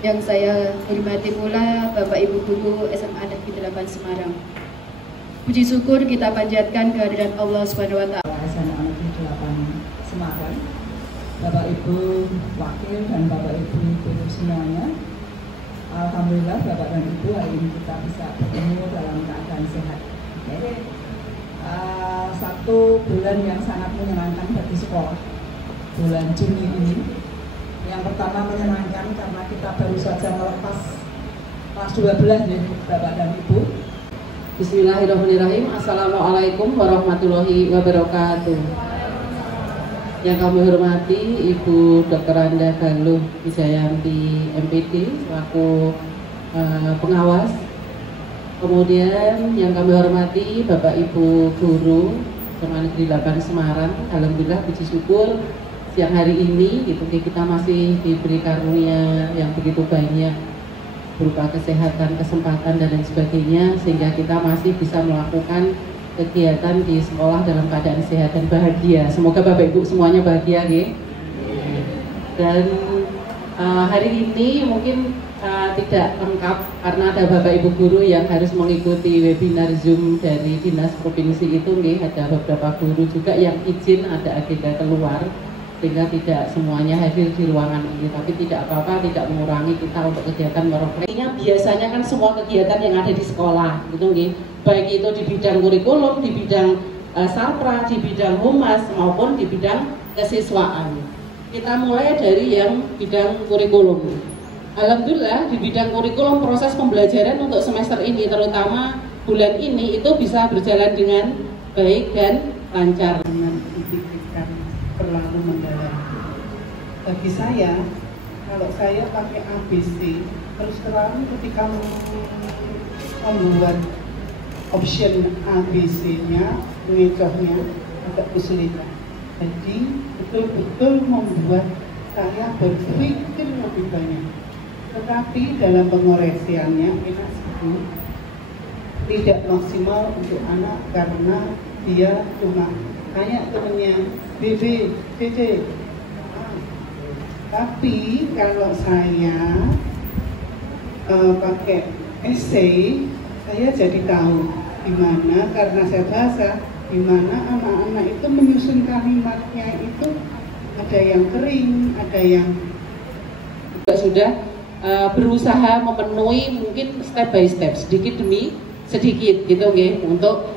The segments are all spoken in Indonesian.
Yang saya hormati pula Bapak Ibu Guru SMA Negeri 8 Semarang. Puji syukur kita panjatkan kehadiran Allah Subhanahu wa taala. SMA Negeri 8 Semarang, Bapak Ibu Wakil dan Bapak Ibu guru semuanya. Alhamdulillah Bapak dan Ibu hari ini kita bisa bertemu dalam keadaan sehat. Jadi satu bulan yang sangat menyenangkan bagi sekolah, bulan Juni ini. Yang pertama menyenangkan karena kita baru saja melepas kelas 12 ya Bapak dan Ibu. Bismillahirrahmanirrahim. Assalamualaikum warahmatullahi wabarakatuh. Yang kami hormati Ibu Dr. Anda Galuh Wijayanti MPD selaku pengawas. Kemudian yang kami hormati Bapak Ibu Guru SMA Negeri 8 Semarang. Alhamdulillah puji syukur siang hari ini gitu kita masih diberi karunia yang begitu banyak berupa kesehatan, kesempatan dan lain sebagainya, sehingga kita masih bisa melakukan kegiatan di sekolah dalam keadaan sehat dan bahagia. Semoga Bapak Ibu semuanya bahagia ya. Dan hari ini mungkin tidak lengkap karena ada Bapak Ibu guru yang harus mengikuti webinar Zoom dari Dinas Provinsi itu nih. Ada beberapa guru juga yang izin ada agenda keluar sehingga tidak semuanya hadir di ruangan ini, tapi tidak apa-apa, tidak mengurangi kita untuk kegiatan meroklenya. Biasanya kan semua kegiatan yang ada di sekolah gitu nih, baik itu di bidang kurikulum, di bidang sarpra, di bidang humas maupun di bidang kesiswaan. Kita mulai dari yang bidang kurikulum. Alhamdulillah di bidang kurikulum proses pembelajaran untuk semester ini terutama bulan ini itu bisa berjalan dengan baik dan lancar. Dengan integritas terlalu mendalam. Bagi saya, kalau saya pakai ABC, terus terang ketika membuat option ABC-nya, mengecohnya agak kesulitan. Jadi betul-betul membuat saya berpikir lebih banyak. Tetapi dalam pengoresiannya kita sebut tidak maksimal untuk anak karena dia cuma tanya temennya BB, CC. Tapi kalau saya pakai essay, saya jadi tahu gimana karena saya bahasa, gimana anak-anak itu menyusun kalimatnya itu ada yang kering, ada yang sudah berusaha memenuhi mungkin step by step, sedikit demi sedikit gitu nggih, untuk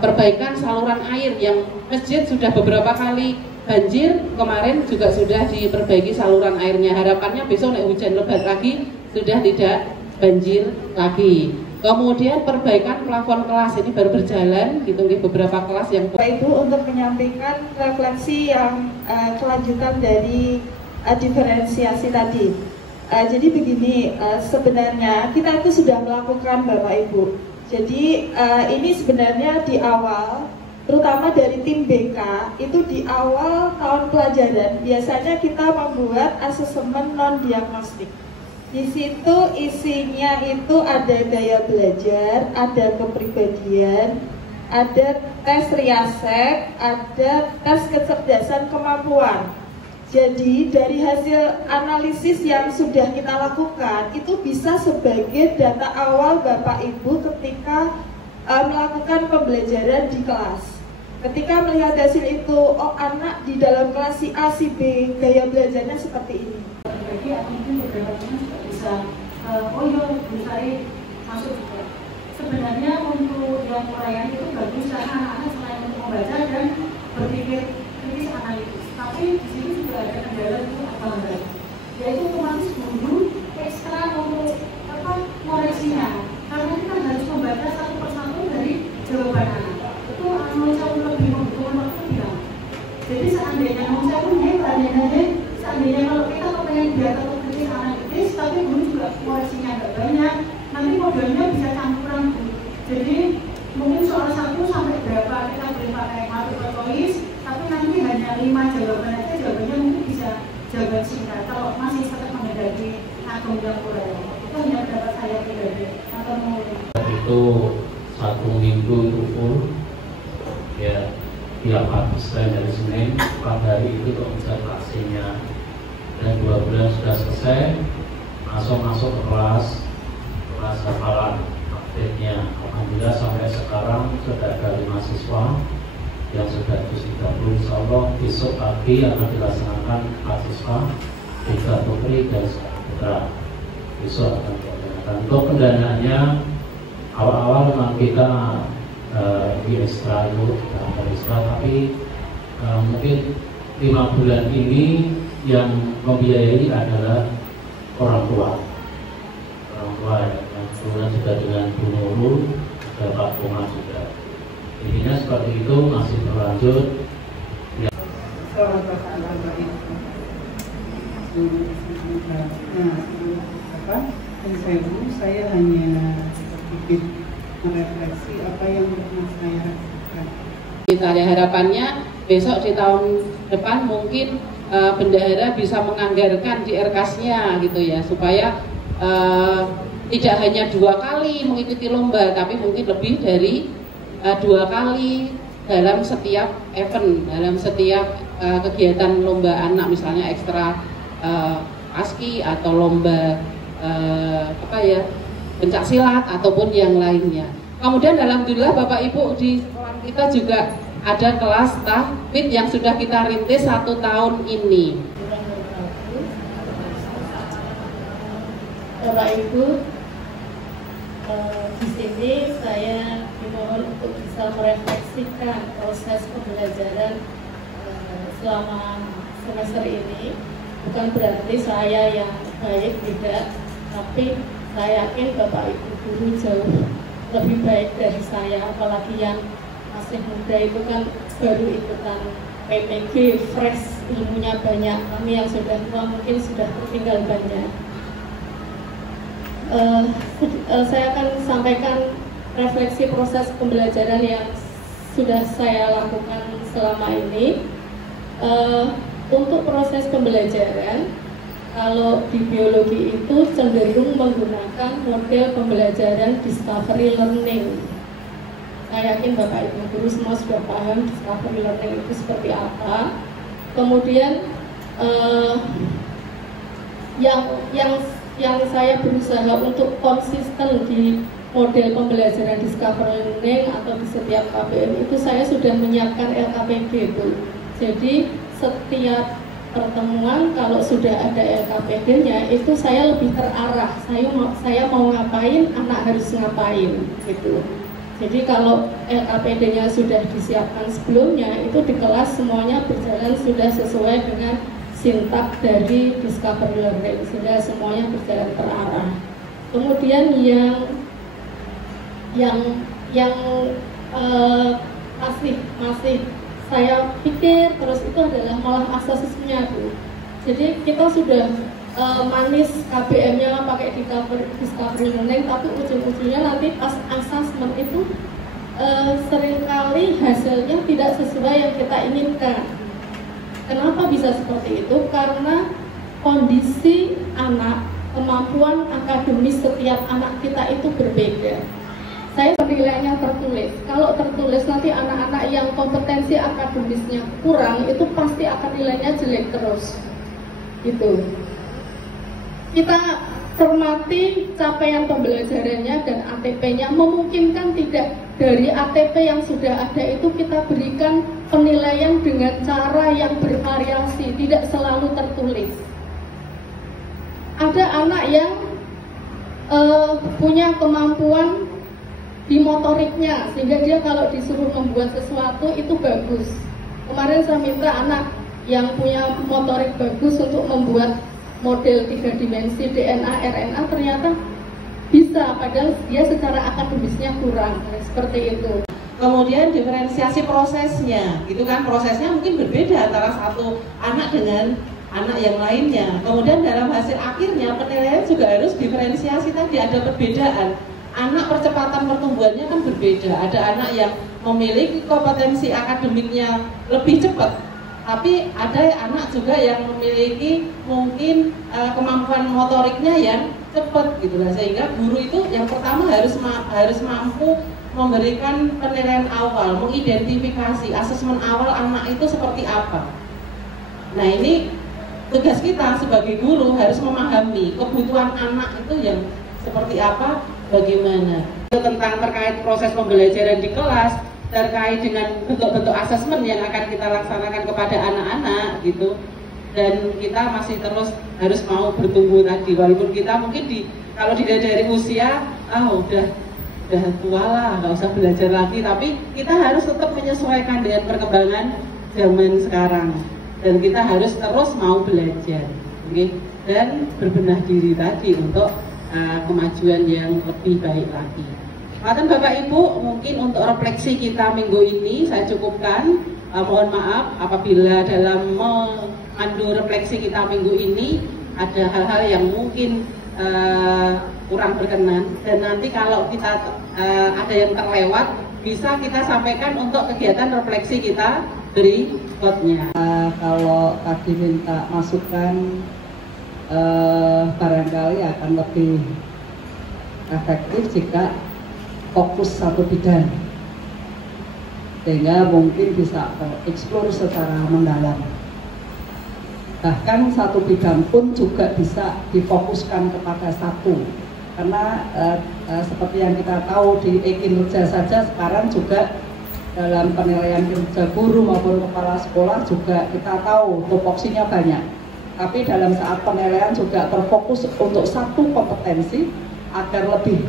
perbaikan saluran air yang masjid sudah beberapa kali banjir, kemarin juga sudah diperbaiki saluran airnya. Harapannya besok nek hujan lebat lagi sudah tidak banjir lagi. Kemudian perbaikan plafon kelas ini baru berjalan gitu nggih, beberapa kelas yang Ibu untuk menyampaikan refleksi yang kelanjutan dari diferensiasi tadi. Jadi begini, sebenarnya kita itu sudah melakukan Bapak Ibu. Jadi ini sebenarnya di awal, terutama dari tim BK, itu di awal tahun pelajaran biasanya kita membuat asesmen non-diagnostik. Di situ isinya itu ada gaya belajar, ada kepribadian, ada tes riasek, ada tes kecerdasan kemampuan. Jadi dari hasil analisis yang sudah kita lakukan itu bisa sebagai data awal Bapak Ibu ketika melakukan pembelajaran di kelas. Ketika melihat hasil itu, oh anak di dalam kelas si A, si B, gaya belajarnya seperti ini. Jadi mungkin beberapa teman juga bisa, oh iya, saya masuk juga. Sebenarnya untuk yang uraian itu bagus karena anak-anak selain untuk membaca dan berpikir kritis analitis. Tapi di sini juga ada kendala itu apa enggak? Yaitu otomatis guru ekstra untuk koreksinya. Karena kita harus membaca satu persatu dari jawaban anak. Itu saya lebih membutuhkan waktu lebih lama. Jadi seandainya saya punya seandainya kalau kita kepengen biar tetap kritis analitis, tapi guru juga koreksinya agak banyak, nanti modelnya bisa campuran. Jadi mungkin soal 1 sampai berapa kita boleh pakai multiple choice, tapi nanti hanya 5 jawaban aja, jawabannya mungkin bisa jawaban singkat. Kalau masih tetap menghadapi agung yang kurang, itu hanya pendapat saya pribadi. Atau mau itu 1 minggu itu full ya, tiap hari dari Senin, 4 hari itu observasinya, dan 2 bulan sudah selesai, langsung masuk ke kelas hafalan update-nya. Alhamdulillah sampai sekarang sudah ada 5 siswa yang sudah juz 30. Insya Allah besok pagi akan dilaksanakan kelas siswa Tiga Putri dan Putra. Besok akan dilaksanakan. Untuk pendanaannya awal-awal memang kita di ekstra dulu, tapi mungkin 5 bulan ini yang membiayai adalah orang tua yang kemudian juga dengan Bu Nurul, ada Pak Kumar juga. Intinya seperti itu, masih berlanjut. Selamat datang Bapak Ibu. Saya hanya sedikit merefleksi apa yang pernah saya rasakan. Kita ada harapannya besok di tahun depan mungkin bendahara bisa menganggarkan di RKAS-nya gitu ya, supaya tidak hanya 2 kali mengikuti lomba, tapi mungkin lebih dari 2 kali dalam setiap event, dalam setiap kegiatan lomba anak, misalnya ekstra ASKI atau lomba pencak silat ataupun yang lainnya. Kemudian alhamdulillah Bapak Ibu di sekolah kita juga ada kelas tahfidz yang sudah kita rintis 1 tahun ini. Bapak Ibu, di sini saya dimohon untuk bisa merefleksikan proses pembelajaran selama semester ini. Bukan berarti saya yang baik, tidak, tapi saya yakin Bapak Ibu guru jauh lebih baik dari saya, apalagi yang masih muda itu kan baru ikutan PPG, fresh, ilmunya banyak. Kami yang sudah tua mungkin sudah tertinggal banyak. Saya akan sampaikan refleksi proses pembelajaran yang sudah saya lakukan selama ini. Untuk proses pembelajaran, kalau di biologi itu cenderung menggunakan model pembelajaran discovery learning. Saya yakin Bapak Ibu guru semua sudah paham discovery learning itu seperti apa. Kemudian yang saya berusaha untuk konsisten di model pembelajaran discovery learning atau di setiap KBM itu saya sudah menyiapkan LKPD itu. Jadi setiap pertemuan kalau sudah ada LKPD-nya itu saya lebih terarah. Saya mau ngapain, anak harus ngapain gitu. Jadi kalau LKPD-nya sudah disiapkan sebelumnya, itu di kelas semuanya berjalan sudah sesuai dengan sintak dari discovery learning, sehingga semuanya berjalan terarah. Kemudian yang masih saya pikir terus itu adalah malah asesmennya Bu. Jadi kita sudah manis KBM-nya pakai discovery learning, tapi ujung-ujungnya nanti pas asesmen itu seringkali hasilnya tidak sesuai yang kita inginkan. Kenapa bisa seperti itu? Karena kondisi anak, kemampuan akademis setiap anak kita itu berbeda. Saya penilaiannya tertulis. Kalau tertulis nanti anak-anak yang kompetensi akademisnya kurang itu pasti akan nilainya jelek terus. Gitu. Kita cermati capaian pembelajarannya dan ATP-nya, memungkinkan tidak dari ATP yang sudah ada itu kita berikan penilaian dengan cara yang bervariasi, tidak selalu tertulis. Ada anak yang punya kemampuan di motoriknya, sehingga dia kalau disuruh membuat sesuatu itu bagus. Kemarin saya minta anak yang punya motorik bagus untuk membuat model 3 dimensi DNA, RNA, ternyata bisa, padahal dia secara akademisnya kurang, seperti itu. Kemudian diferensiasi prosesnya, gitu kan, prosesnya mungkin berbeda antara satu anak dengan anak yang lainnya. Kemudian dalam hasil akhirnya penilaian juga harus diferensiasi, tadi ada perbedaan. Anak percepatan pertumbuhannya kan berbeda. Ada anak yang memiliki kompetensi akademiknya lebih cepat, tapi ada anak juga yang memiliki mungkin kemampuan motoriknya yang cepat gitu lah. Sehingga guru itu yang pertama harus mampu memberikan penilaian awal, mengidentifikasi asesmen awal anak itu seperti apa. Nah ini tugas kita sebagai guru harus memahami kebutuhan anak itu yang seperti apa, bagaimana. Tentang terkait proses pembelajaran di kelas, terkait dengan bentuk-bentuk asesmen yang akan kita laksanakan kepada anak-anak gitu. Dan kita masih terus harus mau bertumbuh tadi, walaupun kita mungkin kalau dilihat dari usia, udah tua lah, nggak usah belajar lagi, tapi kita harus tetap menyesuaikan dengan perkembangan zaman sekarang. Dan kita harus terus mau belajar, okay? Dan berbenah diri tadi untuk kemajuan yang lebih baik lagi. Matan Bapak Ibu, mungkin untuk refleksi kita minggu ini saya cukupkan. Mohon maaf apabila dalam memandu refleksi kita minggu ini ada hal-hal yang mungkin kurang berkenan, dan nanti kalau kita ada yang terlewat bisa kita sampaikan untuk kegiatan refleksi kita berikutnya. Kalau tadi minta masukan barangkali akan lebih efektif jika fokus satu bidang, sehingga mungkin bisa eksplor secara mendalam. Bahkan satu bidang pun juga bisa difokuskan kepada satu, karena seperti yang kita tahu di e-kinerja saja sekarang juga dalam penilaian kinerja guru maupun kepala sekolah juga kita tahu tupoksinya banyak, tapi dalam saat penilaian juga terfokus untuk satu kompetensi agar lebih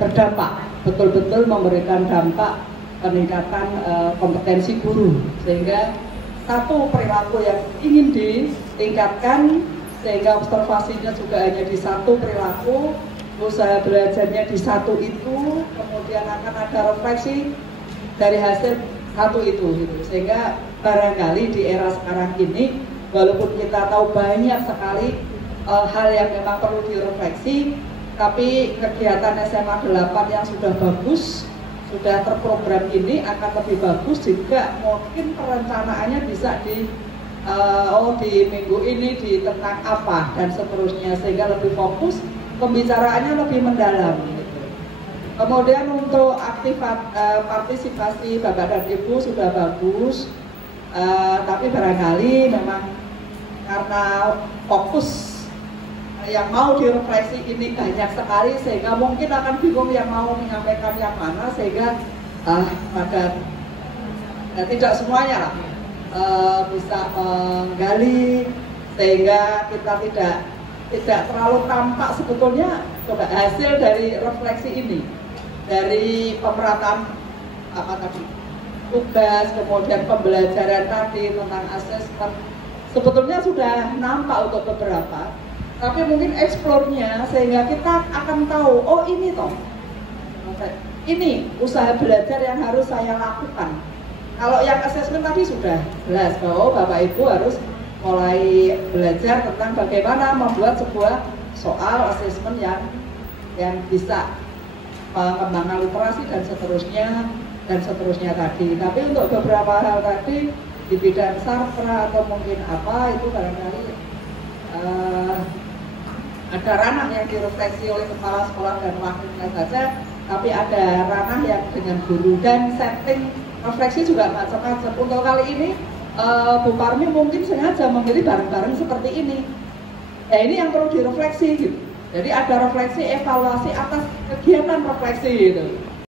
berdampak, betul-betul memberikan dampak peningkatan kompetensi guru, sehingga satu perilaku yang ingin ditingkatkan, sehingga observasinya juga hanya di satu perilaku, usaha belajarnya di satu itu, kemudian akan ada refleksi dari hasil satu itu gitu. Sehingga barangkali di era sekarang ini, walaupun kita tahu banyak sekali hal yang memang perlu direfleksi, tapi kegiatan SMA 8 yang sudah bagus, sudah terprogram ini akan lebih bagus jika mungkin perencanaannya bisa di minggu ini tentang apa dan seterusnya, sehingga lebih fokus, pembicaraannya lebih mendalam gitu. Kemudian untuk partisipasi Bapak dan Ibu sudah bagus, tapi barangkali memang karena fokus yang mau direfleksi ini banyak sekali, sehingga mungkin akan bingung yang mau menyampaikan yang mana, sehingga tidak semuanya lah bisa menggali, sehingga kita tidak terlalu tampak sebetulnya coba hasil dari refleksi ini, dari pemerataan tugas, kemudian pembelajaran tadi tentang asesmen, sebetulnya sudah nampak untuk beberapa. Tapi mungkin eksplornya sehingga kita akan tahu, oh ini toh, ini usaha belajar yang harus saya lakukan. Kalau yang asesmen tadi sudah jelas bahwa Bapak Ibu harus mulai belajar tentang bagaimana membuat sebuah soal asesmen yang bisa mengembangkan literasi dan seterusnya tadi. Tapi untuk beberapa hal tadi di bidang sarpra atau mungkin apa itu barangkali ada ranah yang direfleksi oleh kepala sekolah dan wakilnya saja, tapi ada ranah yang dengan guru, dan setting refleksi juga macam-macam. Untuk kali ini Bu Parmi mungkin sengaja memilih bareng-bareng seperti ini. Ya ini yang perlu direfleksi gitu. Jadi ada refleksi evaluasi atas kegiatan refleksi gitu.